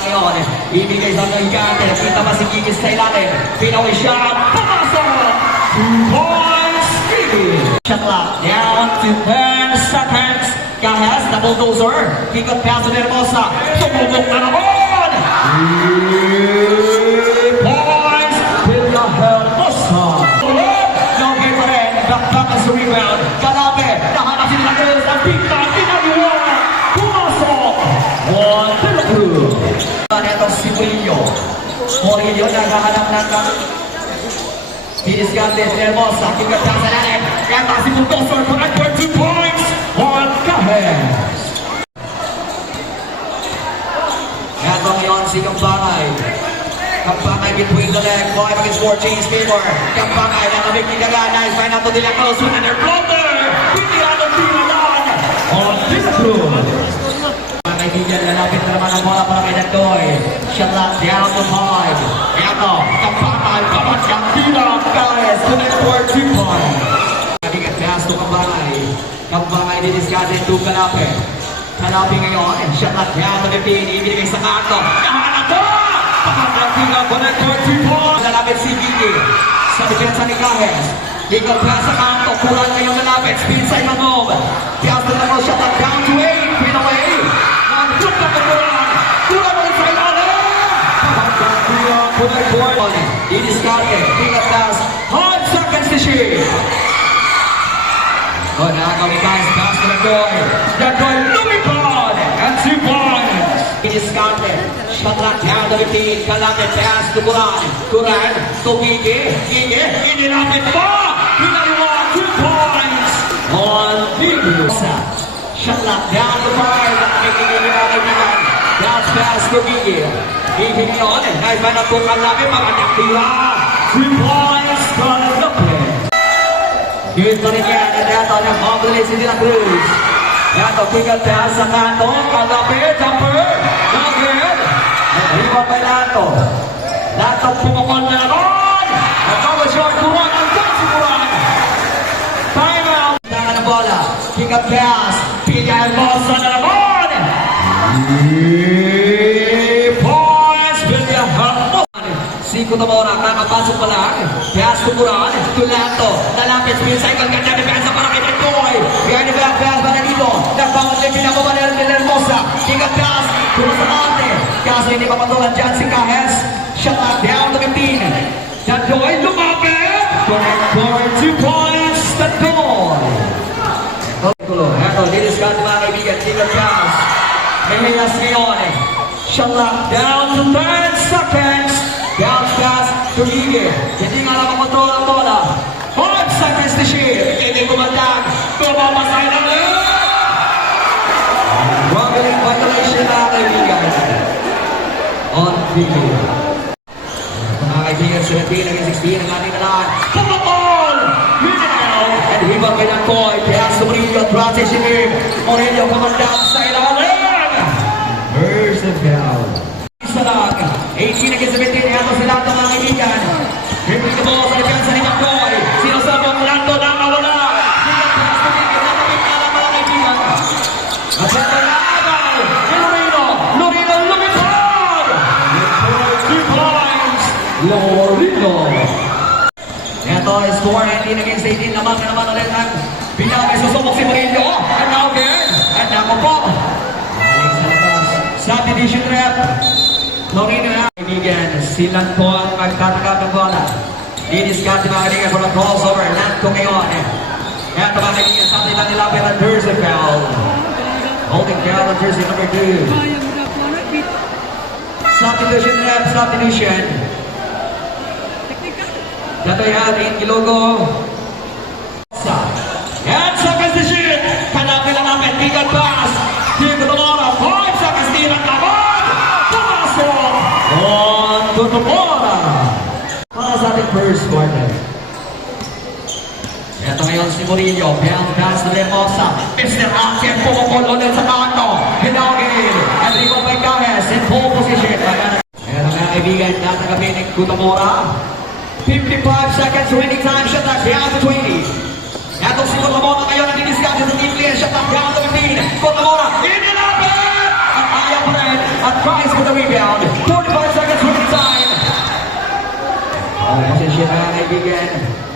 Ngayon, ibigay sa mga ikante. Kita pa si Kikis sa ilalim. Pinawi siya. Pumasok! 2 points! Shot clock down to 10 seconds. Kahas na bulldozer. Kikot pass to Hermosa. Tumugok na naman! 3 points! Villa Hermosa. Lagi pa rin. Back as a rebound. Kanabe. Nahanap si Villa Cruz. Ang pita. Pinaliwan. Pumasok! 1 to the crew. Netong si Murillo. Murillo naghahanap ng Diniscarte si Hermosa. Kikot pass sa lalim. Kaya si bulldozer for 2 points. 1 Kahas. Ito ngayon si Kampangay. Kampangay between the leg. 5 against 4. Change favor. Kampangay nakamig ni Gaga. Nice find out to Dela Cruz. With another floater. Pinihan ng Pinalan. On this crew. Mga kaibigan, lalapit na naman ang bola para kay Nandoy. Shot lock down to 5. Ito. Kampangay. Kapat siyang Pinalan. Kahas. Connect for 2 points. Kabigat pass to Kampangay. Kampangay diniscarte to Kalape. Kalape ngayon. Shot lock down to 15. Ibinigay sa kanto. Kahanap ko! Pagkakatiga ko na 20 points. Lalapit si Gigi. Sa depensa ni Kahas. Ikaw pass sa kanto. Kurang ngayon lalapit. Spin sa Imanov. Pias na naman. Shot lock down to 8. Pin away. Nag-shoot na po kurang. Kurang mo sa ilalim. Pagkakatiga ko na 4. Diniscarte. Ikaw pass. 5 seconds to shoot. Oh, nakakaw ni Kahas. Pass to Nandoy. Nandoy lumipad. And 2 points. Diniscarte. Shot lock down to 15. Kalapit pass to Kuran. Kuran to Gigi. Gigi. Inilapit pa. Pinaliwa. 2 points. On Gigi. Shot lock down to 5. Nakikigil yung mga kaibigan. Bounce pass to Gigi. Gigi ngayon. Nice man up to Kalapit. Magandang tira. 2 points. Kalapit. Good pa rin yan. At ito, nag-complete si Dela Cruz. Ito, kikat pass sa kanto. Kalapit, jumper. Nugget. Nag-iwan pa Lato. Lato, pumukol na naman. Nag-cover short, Kuran. Ang dance si Kuran. Time out. Tangan ng bola. Kikat pass. Pilla Hermosa na naman. 3 points. Villa Hermosa. Siko Tamora, kakapasok pa lang. Pass to Kuran, to Lato. Nalapit, spin cycle, ganda depensa para kay Nandoy. Behind the back pass, Manalito. Nagbangon din pinababa ni Hermosa. Kikat pass, tulo sa kante. Kaso hindi papatulan dyan si Kahas. Shot lock down to 15. Nandoy, lumapit. Connect for 2 points. Nandoy. Eto, diniscarte mga kaibigan. Kikat pass. Mehiyas ngayon. Shot lock down to 10 seconds. Bounce pass to Gigi. Hindi nga lang makontrol ang bola. 5 seconds to shoot. Hindi kumandag. Tumamasahin ang Ruggling violation na kaibigan. On Gigi. Mga kaibigan, 17 against 16 ang ating nalaan. Pumapol! Minel! And hibang kay Nandoy. Pass to Murillo. Transition in. Murillo kumandag sa ilalim. First and down. 18 against 17, ito sila ito mga kaibigan. Dribbling the ball sa depensa ni Nandoy. Sinasabong Lando na mawala. Sigat pass to Gigi. Nakamit na lang mga kaibigan. At ito na agay. Lorino. Lorino lumipad. 2 points. Lorino. Ito is score 19 against 18. Naman ulit ang Binabay. Susubok si Murillo. And now again. And now po. Subdivision rep. Lorino na. Kaibigan, silang po ang magtatakap ng bola. Diniscarte mga kaibigan for the crossover. Lanto ngayon. Eto mga kaibigan, sa atin lang nilapit ang jersey foul. Holding down ang jersey number 2. Substitution rep, substitution. Dato yan, Ilogo. And seconds to shoot. Kalapit lang namin, bigger pass. Diego Tamora, 5 seconds, Steven Tabon. Pumasok. On to Tamora. Para sa ating first quarter. Ito ngayon si Murillo. Bounce pass to Hermosa. Mr. Action, pumukol ulit sa kanto. Hinagin. Enrico Pagkahes in pole position. Ito mga kaibigan, tatagapin ni Kutamora. 55 seconds winning time. Shot back down to 20. Ito si Kutamora ngayon ang diniscarte sa team player. Shot back down to 15. Kutamora, inilapit! At ayaw pa rin. at tries for the rebound. 45 seconds remaining time. Oh, pasensya na mga kaibigan.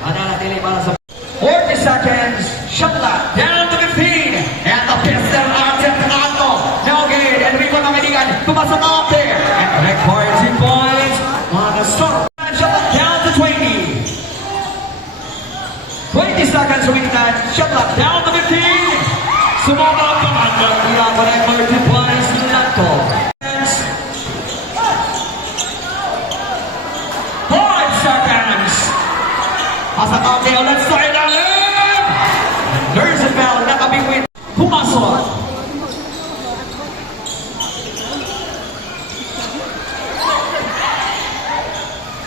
Nananatili para sa 40 seconds. Shot clock down to 15. And the pistol attempt Anto. Now good. And rebound mga kaibigan. Tumasok out there. And required 2 points. Mga start. Shot clock down to 20. 20 seconds remaining time. Shot clock down to 15. Sumama ang Anto. Ilang required 2 points. Anto. 5 seconds. Asa out there. Let's start it out. There's a foul. Nakabing win. Pumasok.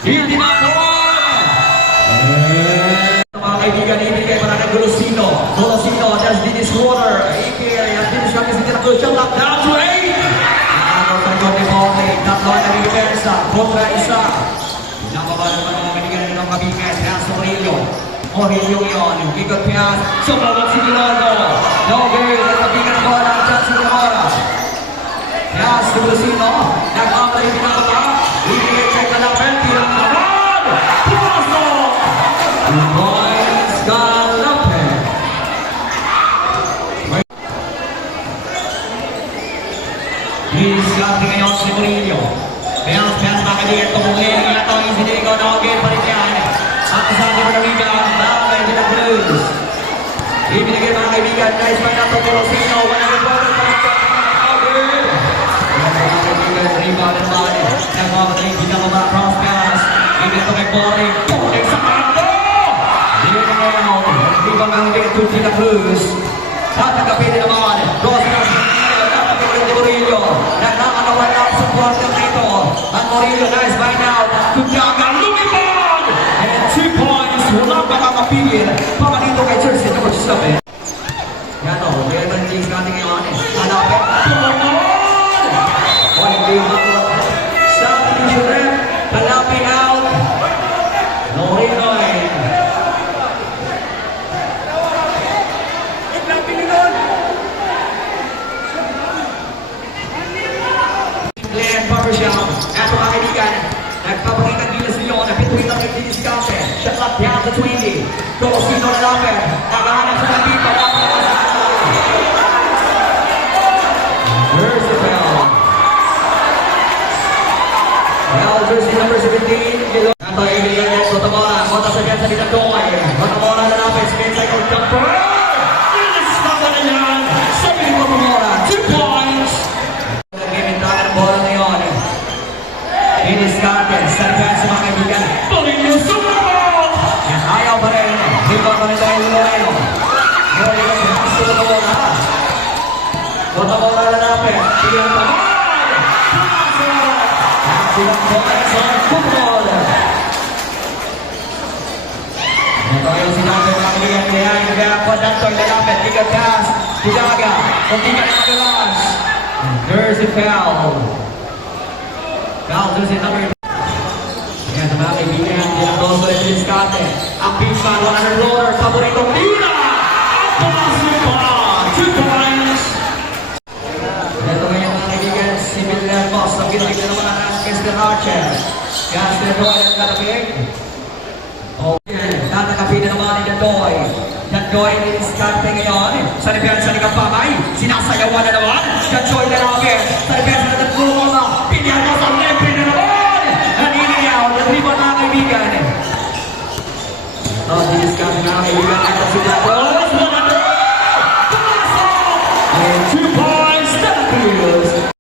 Hindi na po. Mga kaibigan, ibigay para ng Golosino. Golosino, that's Dennis Water. APL, and Dennis kami sa tinaklusyon. Lock down to 8. Ano sa Johnny Bonnie. Tatlo na rin Versa. Kontra isa. Nakababa naman mga kaibigan ng kabinet. Pass Morillo. Morillo yun. Ikot pass. Sumagot si Leonardo. No good. At kabigan ng bola. Dyan si Leonardo. Pass to Golosino. Nag-amalay din ang kata. Ibigay check na lang. Tirang naman. Pumasok. Boys Galape. He's got ngayon si Murillo. Bounce pass back again. Tumuli niya ito. Easy Diego. No again pa rin yan. At isang naman na rebound. Bagay din ang Blues. Ibinigay mga kaibigan. Nice find out to Golosino. Wala rin po. Rebound and body. Nagmamadali. Pinababa cross pass. Ibig ito kay Bonnie. Bonnie sa kanto. Di ba nga hindi ito sila Cruz? Tatagapin din naman. Rosner. Tatagapin ni Murillo. Nakakalawan na sa quarter nito. At Murillo, nice find out. Tujaga, lumipad! And 2 points. Walang makakapigil. Pamalito kay Jersey number 7. Yan o. Meron James natin ngayon. Hanapin. Tumamon! O hindi makuha. Sa Jurek. Hanapin out. Murillo eh. At mga kaibigan, nagpapakita nila sa inyo na pituin ang nagdidiskante. Shot clock down to 20. Golosino na lapit. Nakahanap sa nagpipa. There's the foul. Foul jersey number 17. Ito ay ibigay ng Sotamora. Mota sa dyan sa Dinagdoy. Sotamora na lapit. Spin cycle jumper. Inis-stop na yan. Sabi ni Sotamora. 2 points. Nagkimintahan ang bola ngayon. Iniskarte, serve sa mga kaibigan. Murillo sumabot! Yan, ayaw pa rin. Hiba pa rin tayo ni Moreno. Moreno, gusto na bola. Bota bola na napin. Silang tamay! Silang bola sa football. Ito yung sinabi ng mga kaibigan. Kaya yung nagkakapad ng toy na napin. Ikat pass. Tijaga. Kung di ka na magalas. There's a foul. Foul jersey number 1. Yan, mga kaibigan, dinagdos ulit yung Scate. Ang pizza, 100 roller, paborito, Pina! Ang pumasok pa! 2 points! Ito ngayon, mga kaibigan, si Miller Boss, ang ginagig na naman ang Mr. Archer. Gaster Doy at Kalapig. Okay, tatakapin na naman ni Dandoy. Dandoy ni Scate ngayon. Sa depensa ni Kapamay, sinasayawan na naman. Dandoy na namin. Sa depensa na Dandoy, pinyan mo sa lepin na naman! Naniniyaw, nagriba na kaibigan. Diniscount na kaibigan. Ito si